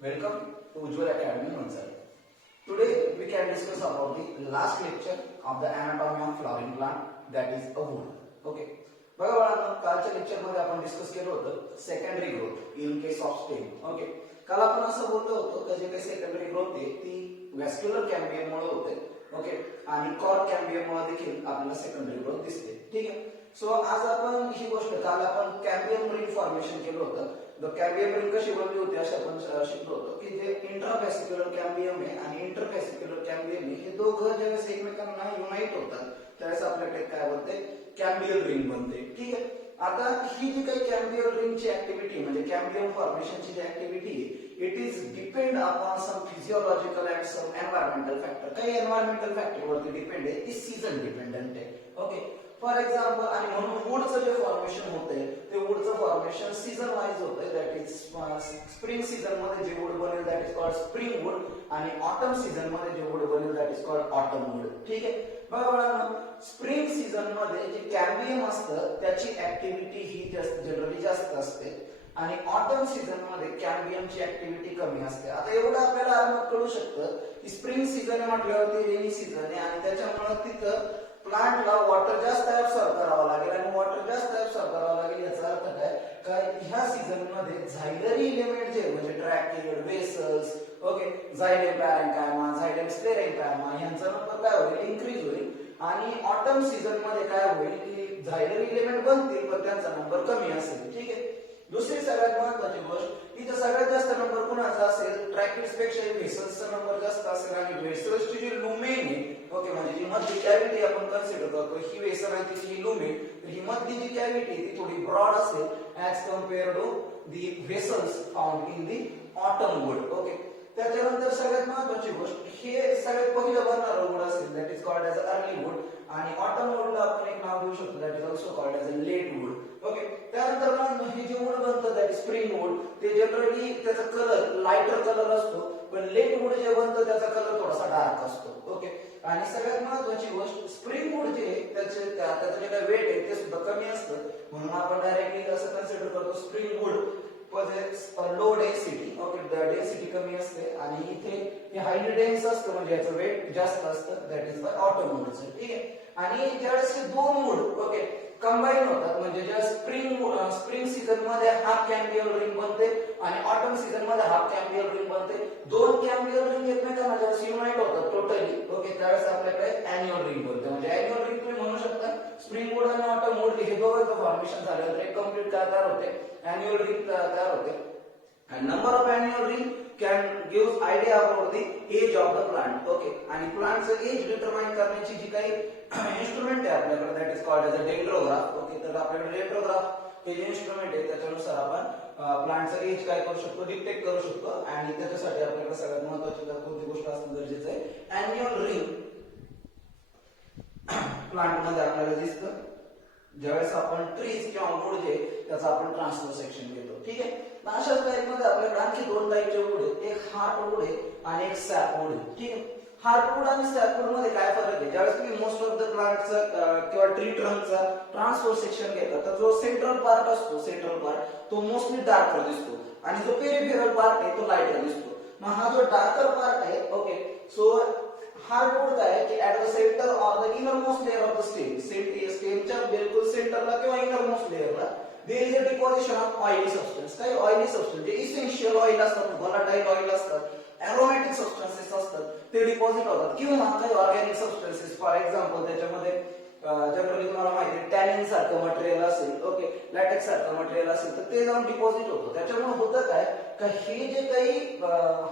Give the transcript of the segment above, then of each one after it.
Welcome to Ujjwal Academy Mansai. Today we can discuss about the last lecture of the anatomy of flowering plant, that is a wood. Okay. बघा बाळांनो, कालच्या lecture मध्ये आपण discuss केलं होतं secondary growth in case of stem. Okay. काल आपण असं बोललो होतो की जे काही सेकंडरी ग्रोथ आहे ती व्हॅस्क्युलर कॅम्बियम मुळे होते. ओके. आणि कॉर्ड कॅम्बियम मुळे देखील आपल्याला सेकंडरी ग्रोथ दिसते. ठीक आहे. सो आज आपण ही गोष्ट काल आपण कॅम्बियम रिंग फॉर्मेशन केलं होतं. द कॅम्बियम रिंग कशी बनली होती असं आपण शिकलो होतो की जे इंट्राव्हॅस्क्युलर कॅम्बियम आहे आणि इंटरव्हॅस्क्युलर कॅम्बियम आहे हे दोघं ज्यावेळेस एकमेकांना युनाइट होतात त्यावेळेस आपल्याकडे काय बनते, कॅम्बियल रिंग बनते. ठीक आहे. आता ही जी काही कॅम्बियल रिंगची ऍक्टिव्हिटी म्हणजे कॅम्बियम फॉर्मेशनची जी ऍक्टिव्हिटी आहे it is depend upon some physiological and some environmental factor. काही एन्व्हायरमेंटल फॅक्टर वरती डिपेंड आहे, ती सीझन डिपेंडंट आहे. ओके. फॉर एक्झाम्पल आणि म्हणून वूडचं जे फॉर्मेशन होतंय ते वूडचं फॉर्मेशन सीझन वाईज होतंय. दॅट इज स्प्रिंग सीझन मध्ये जे वूड बनेल that is called spring wood आणि ऑटम सीझन मध्ये जे वूड बनेल that is called autumn wood. ठीक आहे. बघा स्प्रिंग सीझन मध्ये जे कॅम्बियम असतं त्याची ऍक्टिव्हिटी ही जनरली जास्त असते आणि ऑटम सीझन मध्ये कॅम्बियमची ऍक्टिव्हिटी कमी असते. आता एवढं आपल्याला आरामात कळू शकतं की स्प्रिंग सीझन म्हटल्यावरती रेनी सीझन आहे आणि त्याच्यामुळे तिथं प्लांटला वॉटर जास्त ऍब्सॉर्ब करावं लागेल आणि वॉटर जास्त ऍब्सॉर्ब करावं लागेल. याचा अर्थ काय ह्या सीझन मध्ये झायलरी एलिमेंट जे म्हणजे ट्रॅकिड वेसल्स, ओके, झायलेम पॅरेन्कायमा, झायलेम स्क्लेरेन्कायमा यांचा नंबर काय होईल, इन्क्रीज होईल. आणि ऑटम सीझन मध्ये काय होईल की झायलरी एलिमेंट बनतील पण त्यांचा नंबर कमी असेल. ठीक आहे. दुसरी सगळ्यात महत्त्वाची गोष्ट इथं सगळ्यात जास्त नंबर कुणाचा असेल, ट्रॅकिड्स पेक्षा व्हेसल्सचा नंबर जास्त असेल आणि व्हेसल्सची जी लुमेन आहे, ओके, म्हणजे जी मधली कॅव्हिटी आपण कन्सिडर करतो ही व्हेसल आणि तिची लुमेन, तर ही मधली जी कॅव्हिटी ती थोडी ब्रॉड असेल as compare to the vessels found in the autumn wood. Okay. त्याच्यानंतर सगळ्यात महत्त्वाची गोष्ट हे सगळ्यात पहिलं बनणारं वूड असेल that is called as early wood आणि ऑटम वूडला आपण एक नाव देऊ शकतो that is also called as a late wood. Okay. त्यानंतर हे जे वूड बनतं दॅट इज स्प्रिंग वूड ते जनरली त्याचा कलर लाइटर कलर असतो पण लेट वूड जे बनतं त्याचा कलर थोडासा डार्क असतो. ओके. आणि सगळ्यात महत्त्वाची गोष्ट स्प्रिंग वूड जे त्याचं जे काही वेट आहे ते सुद्धा कमी असतं म्हणून आपण डायरेक्टली असं कन्सिडर करतो spring wood low density. Okay. Density कमी असते आणि इथे हे हायली डेन्स असतं म्हणजे याचं वेट जास्त असतं दॅट इज बाय ऑटम वूडचं. ठीक आहे. आणि ज्यावेळेस हे दोन वूड ओके कंबाईन होतात म्हणजे ज्या स्प्रिंग सीझन मध्ये हाफ कॅम्बियल रिंग बनते आणि ऑटम सीझन मध्ये हाफ कॅम्बियल रिंग बनते. दोन कॅम्बियल रिंग एकमेकांना ज्यावेळेस युनाइट होतात टोटली ओके त्यावेळेस आपल्याकडे अॅन्युअल रिंग बनते. म्हणजे अॅन्युअल रिंग तुम्ही म्हणू शकता स्प्रिंग वूड आणि ऑटम वूड हे दोघांचं फॉर्मेशन झाल्यानंतर एक कम्प्लीट काय तयार होते, अॅन्युअल रिंग तयार होते. And number of annual ring can gives idea about the age of the plant. Okay. आणि प्लांटचं एज डिटरमाइन करण्याची जी काही इन्स्ट्रुमेंट आहे आपल्याकडे that is called as a dendrograph. Okay. तर आपल्याकडे डेंड्रोग्राफ हे जे इन्स्ट्रुमेंट आहे त्याच्यानुसार आपण प्लांटचं एज काय करू शकतो, डिटेक्ट करू शकतो आणि त्याच्यासाठी आपल्याकडे सगळ्यात महत्त्वाची कोणती गोष्ट असणं गरजेचं आहे, अॅन्युअल रिंग प्लांट मध्ये आपल्याला दिसतं ज्यावेळेस आपण ट्रीज किंवा वूड जे त्याचा आपण ट्रान्सफर सेक्शन घेतो. ठीक आहे. अशाच टाईप मध्ये आपल्याकडे आणखी दोन टाईपचे वूड आहेत, एक हार्ट वूड आहे आणि एक सॅप वूड आहे. ठीक आहे. हार्ट वूड आणि सॅप वूड मध्ये काय फरक आहे, ज्यावेळेस तुम्ही मोस्ट ऑफ द प्लांटचा किंवा ट्री ट्रंकचा ट्रान्सफर सेक्शन घेता तर जो सेंट्रल पार्ट असतो, सेंट्रल पार्ट तो मोस्टली डार्कर दिसतो आणि जो पेरिफेरल पार्ट आहे तो लाइटर दिसतो. मग हा जो डार्कर पार्ट आहे ओके सो हार्ट वूड काय आहे की at the centre or the innermost layer of the stem, स्टेमच्या बिलकुल सेंटरला किंवा इनर मोस्ट लेअरला there is a deposition of oily substance. काही ऑइली सबस्टन्स जे इसेन्शियल ऑइल असतात, व्होलाटाईल ऑइल असतात, एरोमॅटिक सबस्टन्सेस असतात ते डिपॉझिट होतात किंवा काही ऑर्गॅनिक सबस्टन्सेस फॉर एक्झाम्पल त्याच्यामध्ये जनरली तुम्हाला माहिती आहे टॅनिन सारखं मटेरियल असेल, ओके, लॅटेक्स सारखं मटेरियल असेल तर ते जाऊन डिपॉझिट होतं. त्याच्यामुळे होतं काय का हे जे काही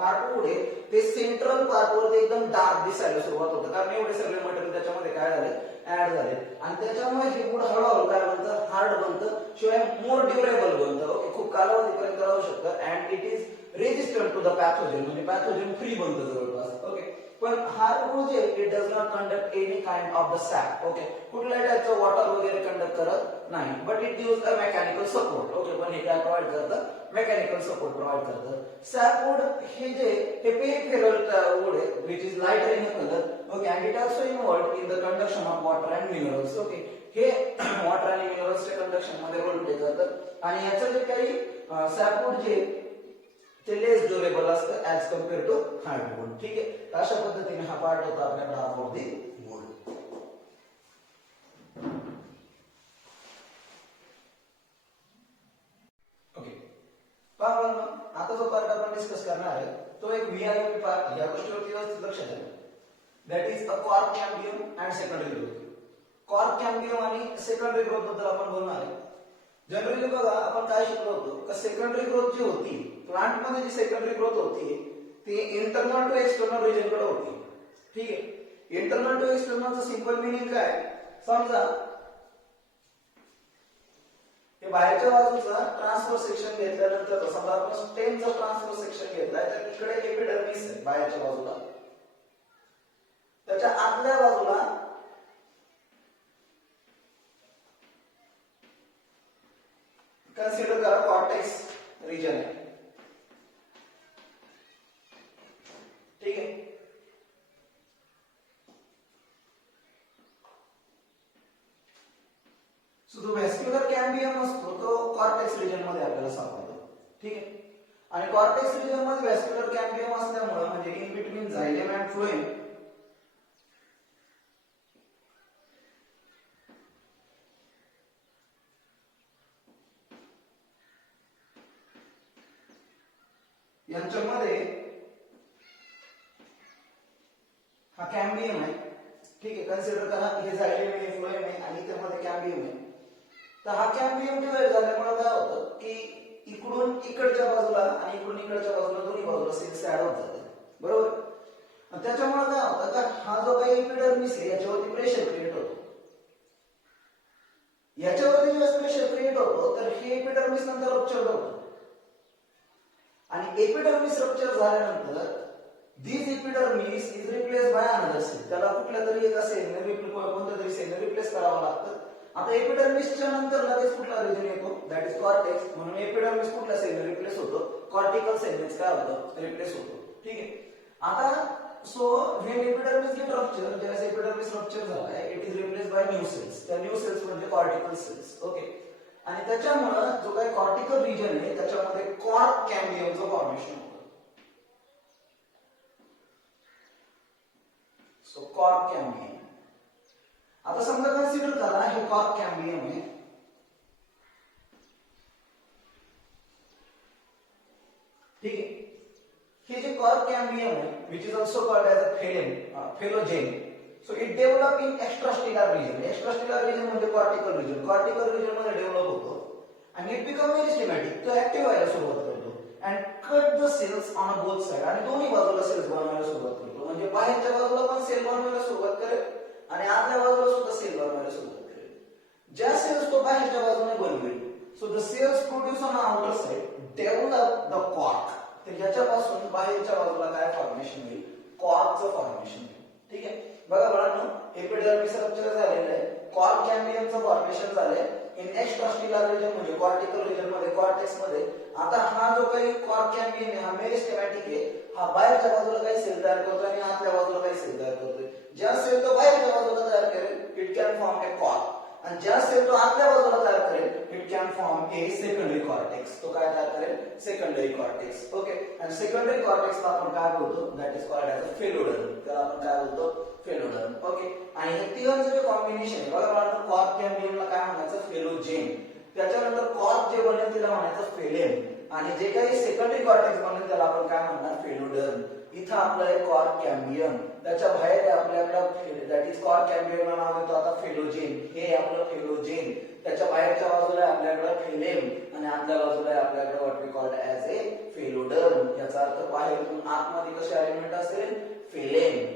हार्टवूड आहे ते सेंट्रल पार्टवर एकदम डार्क दिसायला सुरुवात होतं कारण एवढे सगळे मटेरियल त्याच्यामध्ये काय झाले, ऍड झाले आणि त्याच्यामुळे हे वूड हळूहळू काय बनतं, हार्ड बनतं शिवाय मोर ड्युरेबल बनतं. ओके. खूप कालावधीपर्यंत राहू शकतं and it is resistant to the pathogen म्हणजे पॅथोजन फ्री बनतं जवळपास. ओके. पण हार्टवूड जे it does not conduct any kind of the sap. Okay. कुठल्याही टाईपचं वॉटर वगैरे कंडक्ट करत नाही but it gives a mechanical support. Okay. पण हे काय प्रोव्हाइड करतं, मेकॅनिकल सपोर्ट प्रोव्हाइड करतं. सॅप वूड हे जे हे पेरिफेरल वूड आहे which is lighter in colour. Okay. And it also involved in the conduction of water and minerals. Okay. हे वॉटर आणि मिनरल्सच्या कंडक्शन मध्ये रोल प्ले करतात आणि याचं जे काही सॅप वूड जे ते लेस ड्युरेबल असतं ऍज कम्पेअर टू हार्डवुड. ठीक आहे, तर अशा पद्धतीने हा पार्ट होता आपल्याकडे अबाउट दी वूड. ओके, पहा आता जो पार्ट आपण डिस्कस करणार आहे तो एक व्हीआयपी पार्ट. या गोष्टीवरती व्यवस्थित लक्ष द्या. That is a cork cambium and secondary growth. Cork cambium आणि सेकंडरी ग्रोथ बद्दल आपण बोलणार आहे. जनरली बघा आपण काय शिकलो होतो का सेकंडरी ग्रोथ जी होती प्लांट मध्ये, जी सेकंडरी ग्रोथ होती ती इंटरनल टू एक्सटर्नल रिजन कडे होती. ठीक आहे, इंटरनल टू एक्सटर्नलचं सिंपल मिनिंग काय, समजा हे बाहेरच्या बाजूचा ट्रान्सफर सेक्शन घेतल्यानंतर समजा आपण स्टेमचा ट्रान्सफर सेक्शन घेतलाय तर इकडे एपिडर्मिस आहे बाहेरच्या बाजूला, त्याच्या आतल्या बाजूला कंसिडर करा कॉर्टेक्स रिजन आहे. ठीक आहे, सो जो व्हॅस्क्युलर कॅम्बियम असतो तो कॉर्टेक्स रिजन मध्ये आपल्याला सापडतो. ठीक आहे, आणि कॉर्टेक्स रिजन मध्ये व्हॅस्क्युलर कॅम्बियम असल्यामुळे म्हणजे इन बिटवीन झायलेम अँड फ्लोएम यांच्यामध्ये हा कॅम्बियम आहे. ठीक आहे, कन्सिडर करा हे झायलेम आहे, फ्लोएम आहे आणि त्यामध्ये कॅम्बियम आहे. तर हा कॅम्बियम डिवाइड झाल्यामुळे काय होतं की इकडून इकडच्या बाजूला आणि इकडून इकडच्या बाजूला दोन्ही बाजूला सेल्स ऍड होत जातात. बरोबर, आणि त्याच्यामुळे काय होतं का हा जो काही एपिडर्मिस आहे याच्यावरती प्रेशर क्रिएट होतो. याच्यावरती जेव्हा प्रेशर क्रिएट होतो तर हे एपिडर्मिस नंतर रप्चर होतं आणि एपिडर्मिस रप्चर झाल्यानंतर this epidermis is replace by another cell. त्याला कुठल्या तरी एका सेलने कोणत्या तरी सेलने रिप्लेस करावं लागतं. आता एपिडर्मिसच्या नंतर लगेच कुठला रिजन येतो, दॅट इज कॉर्टेक्स. म्हणून एपिडर्मिस कुठल्या सेलने रिप्लेस होतो, कॉर्टिकल सेलनेच काय होतं, रिप्लेस होतो. ठीक आहे, आता so when epidermis get rupture, ज्यावेळेस एपिडर्मिस रप्चर झालाय it is replace by new cells. त्या न्यू सेल्स म्हणजे कॉर्टिकल सेल्स. ओके, आणि त्याच्यामुळे जो काही कॉर्टिकल रिजन आहे त्याच्यामध्ये कॉर्क कॅम्बियमचं फॉर्मेशन होतं. So cork cambium. आता समजा कन्सिडर करा हे कॉर्क कॅम्बियम आहे. ठीक आहे, हे जे कॉर्क कॅम्बियम आहे which is also called as a phellogen. So it develop in extrastelar region. Extrastelar region म्हणजे कॉर्टिकल रिजन. कॉर्टिकल रिजन मध्ये डेव्हलप होतो आणि इट बिकम मेरिस्टेमॅटिक. तो ऍक्टिव्ह व्हायला सुरुवात करतो and cut the cells on both side. आणि दोन्ही बाजूला सेल्स बनवायला सुरुवात करतो. म्हणजे बाहेरच्या बाजूला पण सेल बनवायला सुरुवात करेल आणि आतल्या बाजूला सुद्धा सेल बनवायला सुरुवात करेल. ज्या सेल्स तो बाहेरच्या बाजूने बनवेल so the cells produce on outer side develop the cork. तर याच्यापासून बाहेरच्या बाजूला काय फॉर्मेशन होईल, कॉर्कचं फॉर्मेशन होईल. ठीक आहे, बघा बाळांनो एपिडर्मिस रप्चर झालेलं आहे, कॉर्क कॅम्बियमचं फॉर्मेशन झालंय इन एक्स्ट्रास्टिलर रिजन म्हणजे कॉर्टिकल रिजन मध्ये, कॉर्टेक्स मध्ये. आता हा जो काही कॉर्क कॅम्बियम आहे हा मेरिस्टेमॅटिक आहे. हा बाहेरच्या बाजूला काही सेल तयार करतो आणि आतल्या बाजूला काही सेल तयार करतोय. ज्या सेल तो बाहेरच्या बाजूला तयार करेल it can form A cork आणि ज्या सेल तो आतल्या बाजूला तयार करेल it can form A secondary cortex. तो काय तयार करेल, सेकंडरी कॉर्टेक्स. ओके, आणि सेकंडरी कॉर्टेक्सला आपण काय बोलतो, that is called as a phelloderm. त्याला आपण काय बोलतो, फेलोडर्म. ओके, आणि हे तिघांचं जे कॉम्बिनेशन आहे बघा मला कॉर्क कॅम्बियमला काय म्हणायचं, फेलोजेन. त्याच्यानंतर कॉर्क जे बनेल त्याला म्हणायचं फेलेम आणि जे काही सेकंडरी कॉर्टेक्स बनेल त्याला आपण काय म्हणणार, फेलोडर्म. इथं आपलं आहे कॉर्क कॅम्बियम, त्याच्या बाहेर आपल्याकडे दॅट इज कॉर्क कॅम्बियमला नाव येतो आता फेलोजेन. हे आपलं फेलोजेन. त्याच्या बाहेरच्या बाजूला आपल्याकडे फेलेम आणि आतल्या बाजूला आपल्याकडे what we called as a phelloderm. याचा अर्थ बाहेरून आतमध्ये कसे एलिमेंट असेल, फेलेम,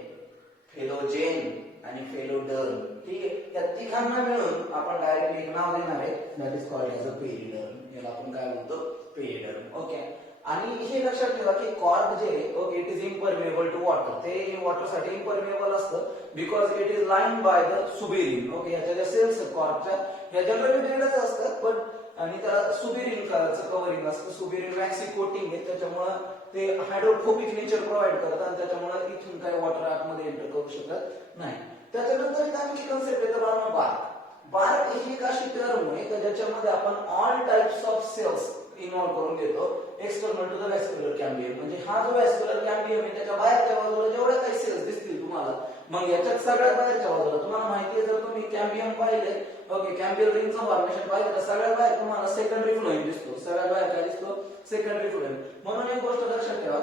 फेलोजेन आणि फेलोडर्म. ठीक आहे, या तिघांना मिळून आपण डायरेक्टली एक नाव देणार आहे that is called as a periderm. याला आपण काय बोलतो, पेरिडर्म. ओके, आणि हे लक्षात ठेवा की कॉर्क जे okay it is impermeable to water. ते वॉटरसाठी इम्परमेबल असतं because it is lined by the suberin. Okay, ह्याच्या ज्या सेल्स कॉर्कच्या ह्या जनरली डेडच असतात पण आणि त्याला सुबेरिन कव्हरिंग असतं. सुबेरिन वॅक्सी कोटिंग आहे त्याच्यामुळे ते हायड्रोफोबिक नेचर प्रोव्हाइड करतात आणि त्याच्यामुळे इथून काही वॉटर आतमध्ये एंटर करू शकत नाही. त्याच्यानंतर एक आणखी कन्सेप्ट येतं बाळांनो बार्क. बार्क ही एक अशी टर्म आहे ज्याच्यामध्ये आपण all types of cells involve करून घेतो external to the vascular cambium. म्हणजे हा जो व्हॅस्क्युलर कॅम्बियम आहे त्याच्या बाहेरच्या बाजूला जेवढ्या काही सेल्स दिसतील तुम्हाला, मग याच्यात सगळ्यात बाहेरच्या बाजूला तुम्हाला माहिती आहे, जर तुम्ही कॅम्बियम पाहिले, ओके, कॅम्बियल रिंगचं फॉर्मेशन पाहिलं तर सगळ्यात बाहेर तुम्हाला सेकंडरी फ्लोएम दिसतो. सगळ्यात बाहेर काय दिसतो? Secondary phloem. म्हणून एक गोष्ट लक्षात ठेवा,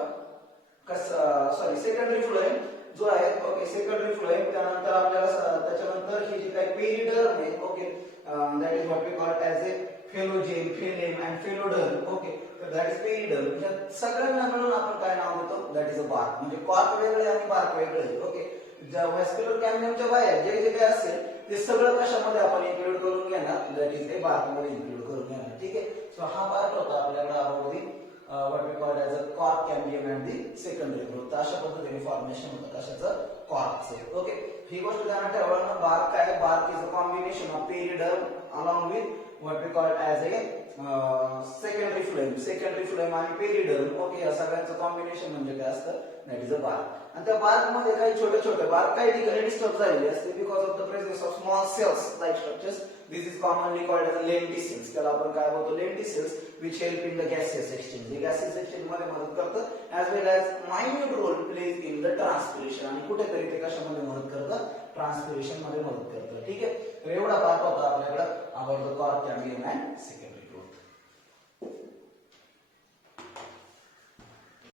सेकंडरी फ्लोएम जो आहे, ओके, सेकंडरी फ्लोएम, त्यानंतर आपल्याला त्याच्यानंतर ही जी काही पेरिडर्म आहे, okay, that is what we call as a phellogen, phellem and phelloderm. Okay, तर दॅट इज पेरिडर्म. या सगळ्यांना मिळून आपण काय नाव देतो? That is a bark. म्हणजे कॉर्क वेगळे आणि बार्क वेगळे. ओके, ज्या व्हॅस्क्युलर कॅम्बियमच्या बाहेर जे जे काय असेल ते सगळं कशामध्ये आपण इन्क्लूड करून घेणार? दॅट इज ए बार्क मध्ये इन्क्लूड करून घेणार. ठीक आहे. सो हा पार्ट होता आपल्याकडे अगोदर what we call as a cork cambium and the secondary growth. अशा पद्धतीने फॉर्मेशन होतं कशाचं? कॉर्कचं. ओके, ही गोष्ट ध्यानात ठेवा. बार्क काय? Bark is a combination of periderm along with what we call as a secondary phloem. Secondary phloem आणि periderm, okay, या सगळ्यांचं कॉम्बिनेशन म्हणजे काय असतं? That is a bark. आणि त्या बार्क मध्ये काही छोटे छोटे बार्क काही ठिकाणी डिस्टर्ब झालेले असते because of the presence of small cells like structures. This is commonly called as lenticels. त्याला आपण काय बोलतो? Lenticels, which help in the gaseous exchange. हे gaseous exchange मध्ये मदत करतं as well as minute role plays in the transpiration. आणि कुठेतरी ते कशामध्ये मदत करतं? ट्रान्सपिरेशन मध्ये मदत करतं. ठीक आहे. तर एवढा पार्ट होता आपल्याकडे about the cork cambium and secondary.